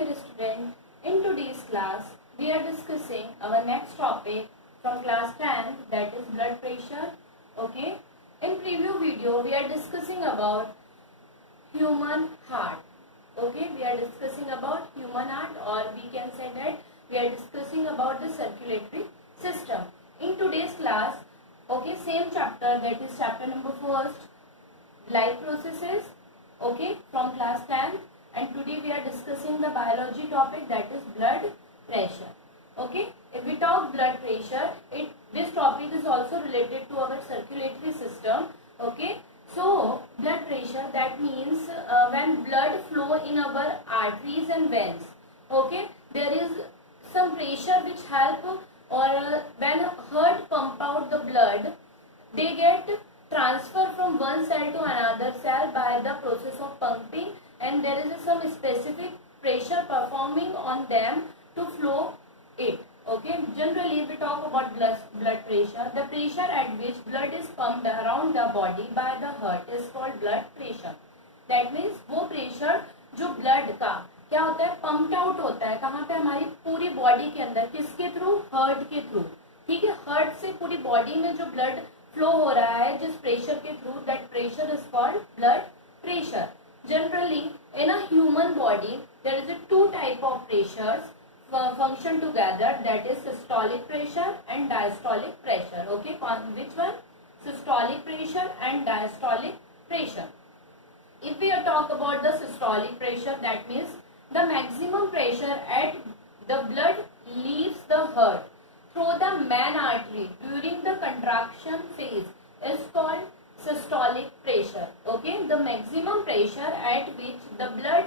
dear student, in today's class we are discussing our next topic from class 10, that is blood pressure. Okay, in preview video we are discussing about human heart. Okay, we are discussing about human heart, or we can say that we are discussing about the circulatory system. In today's class, okay, same chapter, that is chapter number 1, life processes, okay, from class 10, and today we are discussing the biology topic, that is blood pressure. Okay, if we talk blood pressure, this topic is also related to our circulatory system. Okay, so blood pressure, that means when blood flow in our arteries and veins. Okay, there is some pressure which help, or when heart pump out the blood, they get transfer from one cell to another cell by the process of pumping, and there is some specific pressure performing on them to flow it. Okay, generally we talk about blood pressure. The pressure at which blood is pumped around the body by the heart is called blood pressure. That means वो pressure जो blood का क्या होता है, pumped out होता है कहाँ पे, हमारी पूरी बॉडी के अंदर, किसके थ्रू, हार्ट के थ्रू. ठीक है, हार्ट से पूरी बॉडी में जो ब्लड फ्लो हो रहा है जिस प्रेशर के through, that pressure is called blood pressure. Generally in a human body there is a two type of pressures function together, that is systolic pressure and diastolic pressure. Okay, which one? Systolic pressure and diastolic pressure. If we talk about the systolic pressure, that means the maximum pressure at the blood leaves the heart through the main artery during the contraction phase is called systolic pressure. Okay, the maximum pressure at which the blood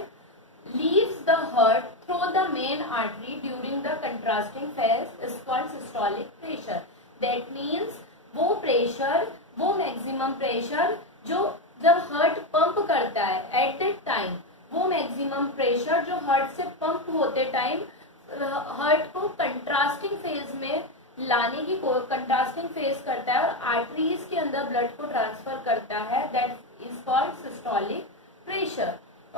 leaves the heart through the main artery during the contracting phase is called systolic pressure. That means वो pressure, वो maximum pressure जो जब heart pump करता है at that time, वो maximum pressure जो heart से pump होते टाइम हार्ट को कंट्रास्टिंग फेज में लाने की कंट्रास्टिंग फेज करता है और आर्टरीज के अंदर ब्लड को ट्रांसफर करता है, that is called systolic pressure.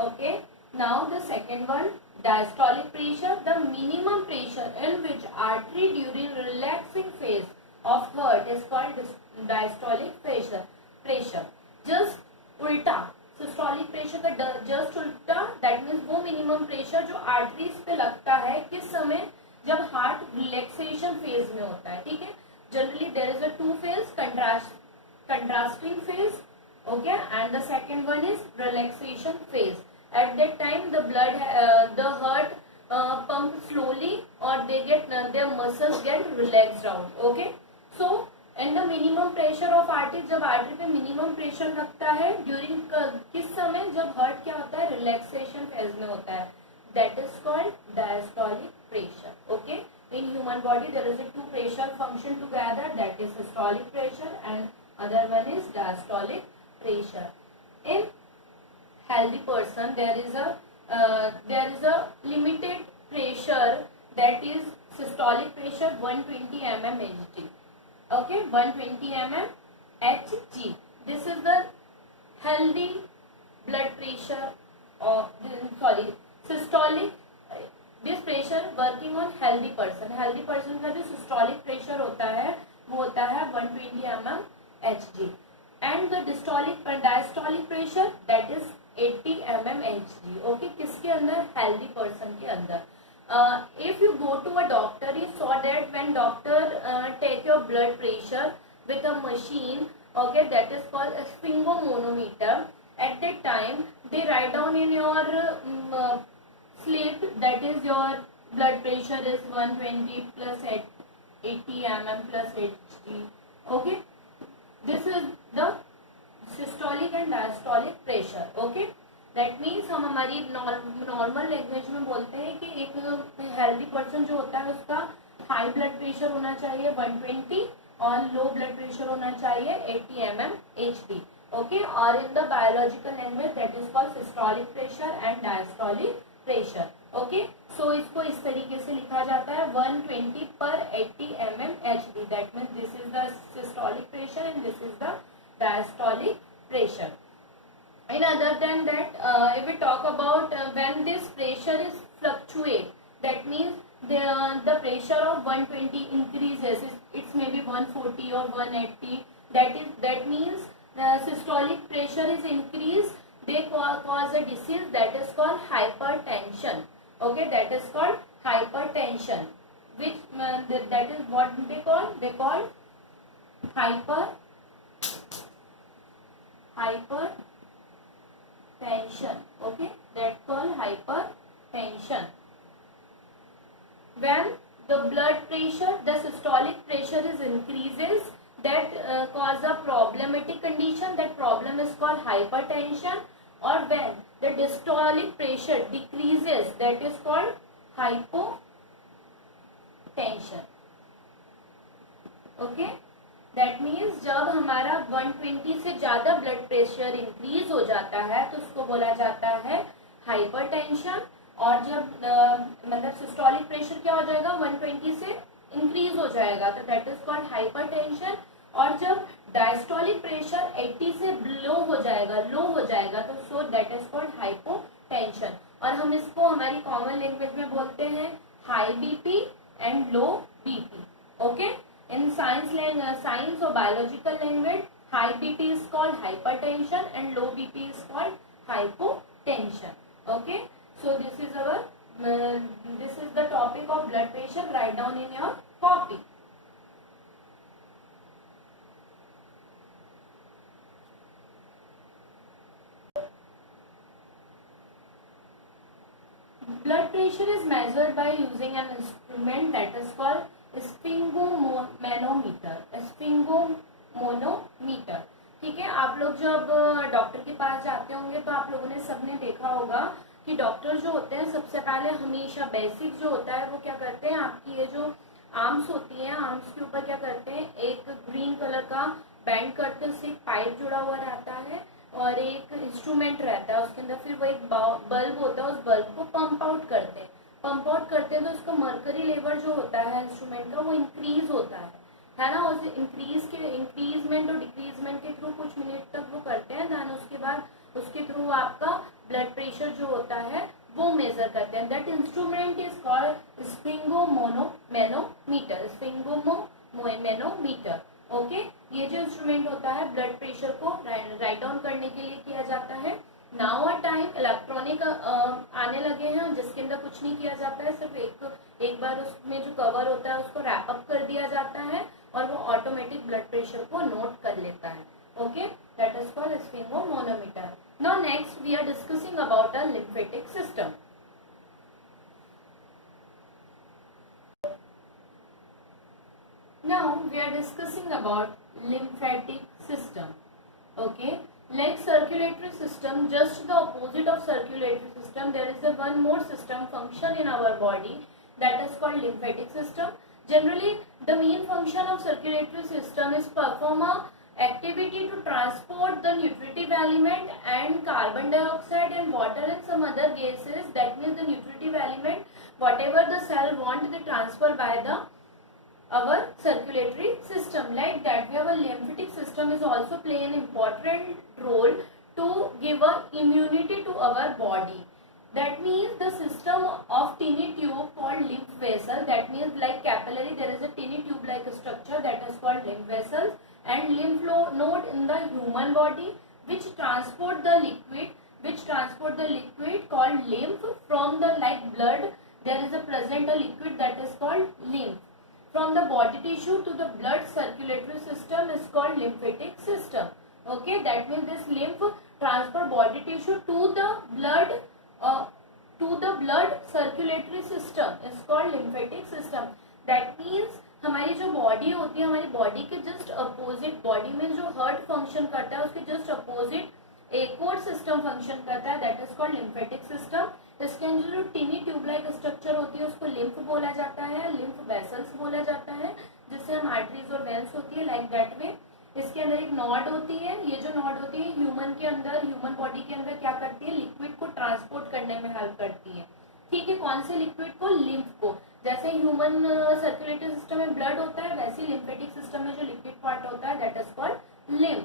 Okay, now the second one, diastolic pressure, the minimum pressure in which artery during relaxing phase of heart is called diastolic pressure. Just उल्टा, systolic pressure का just उल्टा, that means वो minimum pressure जो arteries पे लगता है किस समय, जब heart relaxation phase में होता है. ठीक है, generally there is a two phase, contrasting phase, okay, and the second one is relaxation phase. At that time the blood the heart pump slowly, or they get their muscles get relaxed out. Okay, so and the minimum pressure of artery, जब artery पे minimum pressure लगता है during किस समय, जब heart क्या होता है, रिलैक्सेशन फेज में होता है, that is called diastolic pressure. Okay, in human body there is a two pressure function together, that is systolic pressure and other one is diastolic pressure. In healthy person there is a limited pressure, that is systolic pressure 120 mm Hg. Okay, 120 mm Hg. This is the healthy blood pressure, or systolic this pressure working on healthy person. Healthy person का जो systolic pressure होता है वो होता है 120 mm Hg, and the diastolic pressure that is 80 mm Hg. Okay, किसके अंदर, healthy person के अंदर. If you go to a doctor, you saw that when doctor take your blood pressure with a machine, okay, that is called a sphygmomanometer. At that time they write down in your slip that is your blood pressure is 120 plus 80 mm plus Hg. Okay, this is the systolic and diastolic pressure. Okay, that means हम हमारी normal language में बोलते हैं कि एक healthy person जो होता है उसका हाई ब्लड प्रेशर होना चाहिए 120 और लो ब्लड प्रेशर होना चाहिए 80 mm Hg. ओके, और in the biological language that is called systolic pressure and diastolic pressure. Okay, so इसको इस तरीके से लिखा जाता है 120 पर 80 mm Hg. That means this is the systolic pressure and this is the diastolic pressure. In other than that, if we talk about when this pressure is to 8. That means the pressure of 120 increases. It's maybe 140 or 180. That means the systolic pressure is increased. They cause a disease that is called hypertension. Okay, that is called hypertension. Which that is what they call? They call hypertension. Okay, that's called hypertension. When the blood pressure, the systolic pressure is increases, that cause a problematic condition. That problem is called hypertension. Or when the diastolic pressure decreases, that is called hypotension. Okay, that means जब हमारा 120 से ज़्यादा blood pressure increase हो जाता है तो उसको बोला जाता है हाइपरटेंशन. और जब मतलब सिस्टोलिक प्रेशर क्या हो जाएगा, 120 से इंक्रीज हो जाएगा तो दैट इज कॉल्ड हाइपरटेंशन. और जब डायस्टोलिक प्रेशर 80 से लो हो जाएगा तो so that is called hypotension. और हम इसको हमारी कॉमन लैंग्वेज में बोलते हैं high BP and low BP. Okay, in science और biological language high BP is called hypertension and low BP is called hypotension. Okay, so this is the topic of blood pressure. Write down in your copy. Blood pressure is measured by using an instrument that is called sphygmomanometer. Sphygmomanometer. ठीक है, आप लोग जब doctor के पास जाते होंगे तो आप लोगों ने सबने देखा होगा कि डॉक्टर जो होते हैं सबसे पहले हमेशा बेसिक जो होता है वो क्या करते हैं, आपकी ये जो आर्म्स होती हैं, आर्म्स के ऊपर क्या करते हैं, एक ग्रीन कलर का बैंड करते हैं, उससे एक पाइप जुड़ा हुआ रहता है और एक इंस्ट्रूमेंट रहता है उसके अंदर. फिर वो एक बल्ब होता है, उस बल्ब को पंप आउट करते हैं तो उसका मर्करी लेवल जो होता है इंस्ट्रूमेंट का वो इंक्रीज होता है ना. उस इंक्रीजमेंट और डिक्रीजमेंट के थ्रू कुछ मिनट तक वो करते हैं. देन उसके बाद उसके थ्रू आपका ब्लड प्रेशर जो होता है वो मेजर करते हैं. That instrument is called sphygmomanometer. Okay, ये जो इंस्ट्रूमेंट होता है ब्लड प्रेशर को राइट डाउन करने के लिए किया जाता है. नाउ अ टाइम इलेक्ट्रॉनिक आने लगे हैं जिसके अंदर कुछ नहीं किया जाता है, सिर्फ एक बार उसमें जो कवर होता है उसको रैप अप कर दिया जाता है और वो ऑटोमेटिक ब्लड प्रेशर को नोट कर लेता है. Okay, that is called sphygmomanometer. Now next we are discussing about a lymphatic system. Now we are discussing about lymphatic system. Okay, like circulatory system, just the opposite of circulatory system, there is a one more system function in our body that is called lymphatic system. Generally, the main function of circulatory system is perform a activity to transport the nutritive element and carbon dioxide and water and some other gases. That means the nutritive element, whatever the cell want, they transfer by the our circulatory system. Like that, we have a lymphatic system is also play an important role to give a immunity to our body. That means the system of tiny tube called lymph vessel. That means like capillary, there is a tiny tube like structure that is called lymph vessels. And lymph node in the human body which transport the liquid called lymph from the like blood. There is a present a liquid that is called lymph from the body tissue to the blood circulatory system is called lymphatic system. Okay, that means this lymph transfer body tissue to the blood circulatory system is called lymphatic system. That means हमारी जो body होती है, हमारी body के just opposite, body में जो heart function करता है उसके जस्ट अपोजिट एक और सिस्टम फंक्शन करता है that is called lymphatic system. इसके अंदर जो टीनी ट्यूब लाइक स्ट्रक्चर होती है उसको लिम्फ बोला जाता है, लिम्फ वेसल्स बोला जाता है, जिससे हम आर्टरीज और वेन्स होती है लाइक दैट वे. इसके अंदर एक नॉड होती है, ये जो नॉड होती है ह्यूमन के अंदर, ह्यूमन बॉडी के अंदर क्या करती है, लिक्विड को ट्रांसपोर्ट करने में हेल्प करती है. ठीक है, कौन से लिक्विड को, लिम्फ को. जैसे ह्यूमन सर्कुलेटरी सिस्टम में ब्लड होता है वैसे लिम्फेटिक सिस्टम में जो लिक्विड पार्ट होता है that is called lymph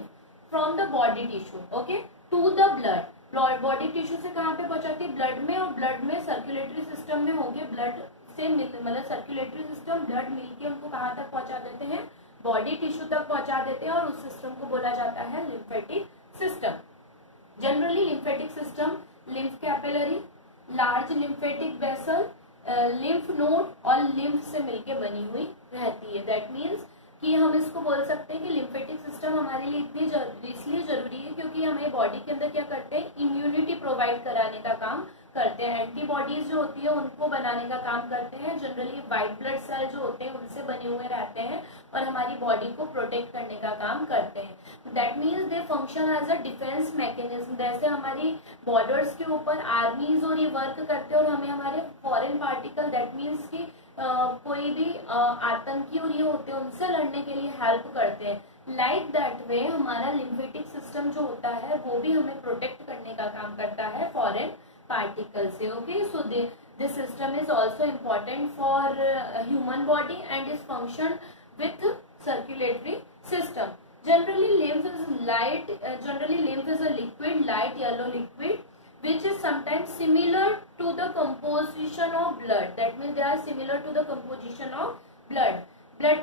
from the body tissue. Okay, to the blood. Body tissue से कहाँ पे पहुंचाती है, ब्लड में, और ब्लड में सर्कुलेटरी सिस्टम में होके ब्लड से मतलब सर्कुलेटरी सिस्टम ब्लड मिलके उनको कहाँ तक पहुंचा देते हैं, बॉडी टिश्यू तक पहुंचा देते हैं, और उस सिस्टम को बोला जाता है lymphatic system. Generally lymphatic system lymph capillary, large lymphatic vessel, lymph node और लिम्फ से मिलके बनी हुई रहती है। दैट मीन्स कि हम इसको बोल सकते हैं कि लिम्फेटिक सिस्टम हमारे लिए इसलिए जरूरी है क्योंकि हमें बॉडी के अंदर क्या करते हैं, इम्यूनिटी प्रोवाइड कराने का काम करते हैं, एंटीबॉडीज जो होती है उनको बनाने का काम करते हैं। जनरली वाइट ब्लड सेल जो होते हैं उनसे बने हुए रहते हैं और हमारी बॉडी को प्रोटेक्ट करने का काम करते हैं। That means they function as a defence mechanism. जैसे हमारी बॉर्डर्स के ऊपर आर्मीज और ये वर्क करते हैं और हमें हमारे फॉरेन पार्टिकल, दैट मीन्स की कोई भी आतंकी और ये होते हैं उनसे लड़ने के लिए हेल्प करते हैं। लाइक दैट वे हमारा लिम्फेटिक सिस्टम जो होता है वो भी हमें प्रोटेक्ट करने का काम करता है फॉरेन पार्टिकल से। Okay, so this system is also important for human body and is function with circulatory system. Generally lymph is a liquid, light yellow liquid which is sometimes similar to the composition of blood. That means they are similar to the composition of blood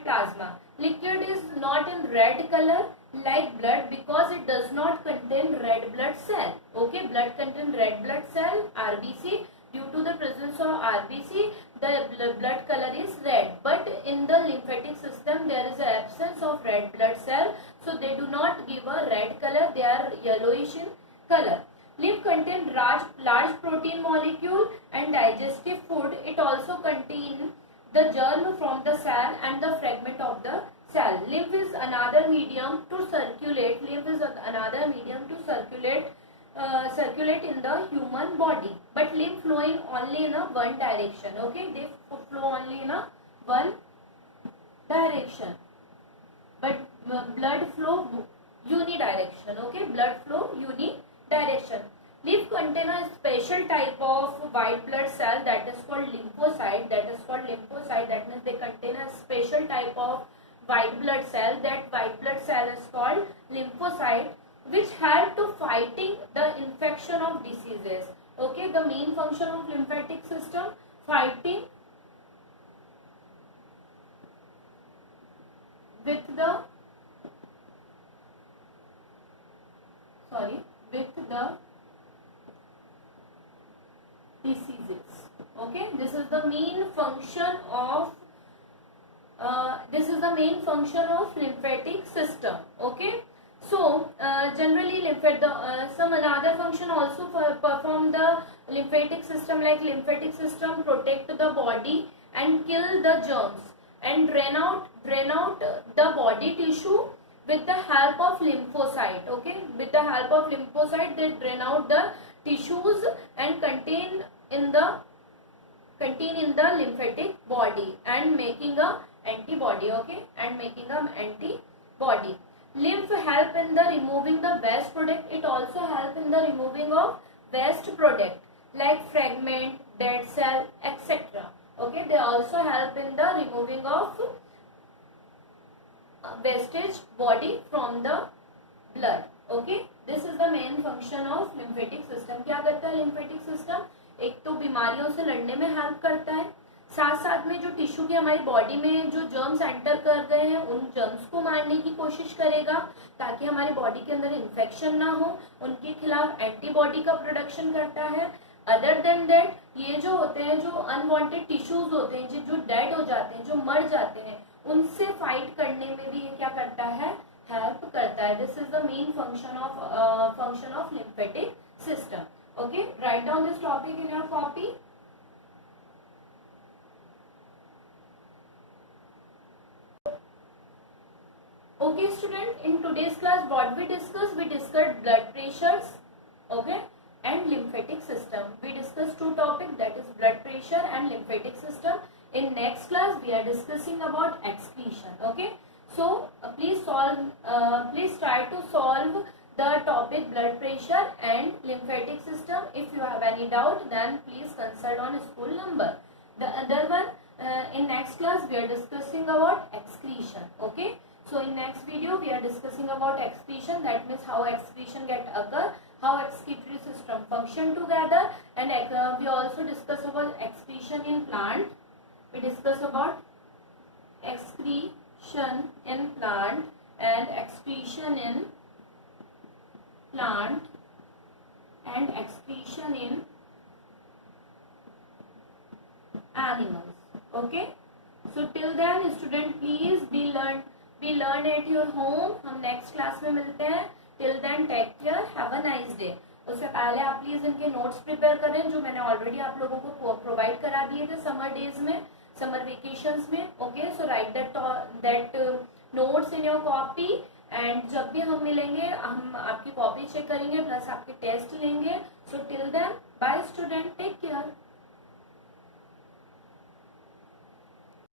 plasma. Liquid is not in red color like blood because it does not contain red blood cell. Okay, blood contain red blood cell, RBC. Due to the presence of RBC, the blood color is red. But in the lymphatic system, there is an absence of red blood cell, so they do not give a red color. They are yellowish in color. Lymph contain large protein molecule and digestive food. It also contain the germ from the cell and the fragment of the cell. Lymph is another medium to circulate. Lymph is another medium to circulate in the human body, but lymph flowing only in a one direction. Okay, they flow only in a one direction, but blood flow unidirection. Okay, blood flow unidirection. Lymph contain a special type of white blood cell that is called lymphocyte. That means they contain a special type of white blood cell. That white blood cell is called lymphocyte, which help to fighting the infection of diseases. Okay, the main function of lymphatic system, fighting with the diseases. Okay, this is the main function of lymphatic system. Okay, so generally some another function also perform the lymphatic system, like lymphatic system protect the body and kill the germs and drain out the body tissue with the help of lymphocyte. Okay, with the help of lymphocyte they drain out the tissues and contain in the lymphatic body and making a antibody. Okay, and making a antibody. Lymph help in the removing the waste product. It also help in the removing of waste product like fragment, dead cell, etc. Okay, they also help in the removing of wastage body from the blood. Okay, this is the main function of lymphatic system. क्या करता है lymphatic system? एक तो बीमारियों से लड़ने में help करता है, साथ साथ में जो टिश्यू की हमारी बॉडी में जो जर्म्स एंटर कर गए हैं उन जर्म्स को मारने की कोशिश करेगा ताकि हमारी बॉडी के अंदर इन्फेक्शन ना हो, उनके खिलाफ एंटीबॉडी का प्रोडक्शन करता है। अदर देन दैट ये जो होते हैं, जो अनवांटेड टिश्यूज होते हैं, जो डेड हो जाते हैं, जो मर जाते हैं, उनसे फाइट करने में भी ये क्या करता है, हेल्प करता है। This is the main function of lymphatic system. Okay, write down this topic in your copy. Okay student, in today's class what we discussed blood pressures, okay, and lymphatic system. We discussed two topics, that is blood pressure and lymphatic system. In next class we are discussing about excretion. Okay, so please try to solve the topic blood pressure and lymphatic system. If you have any doubt then please consult on school number. The other one, in next class we are discussing about excretion. Okay, so in next video we are discussing about excretion, that means how excretion get occur. how excretory system function together, and we also discuss about excretion in plant. We discuss about excretion in plant and excretion in plant and excretion in animals. Okay, so till then student please be learn at your home. हम next class में मिलते हैं. Till then take care, have a nice day. उससे पहले आप please इनके notes prepare करें जो मैंने ऑलरेडी आप लोगों को प्रोवाइड करा दिए थे समर डेज में, समर वेकेशंस में. Okay, so write that notes in your copy, and जब भी हम मिलेंगे हम आपकी कॉपी चेक करेंगे प्लस आपके टेस्ट लेंगे. So till then bye student, take care.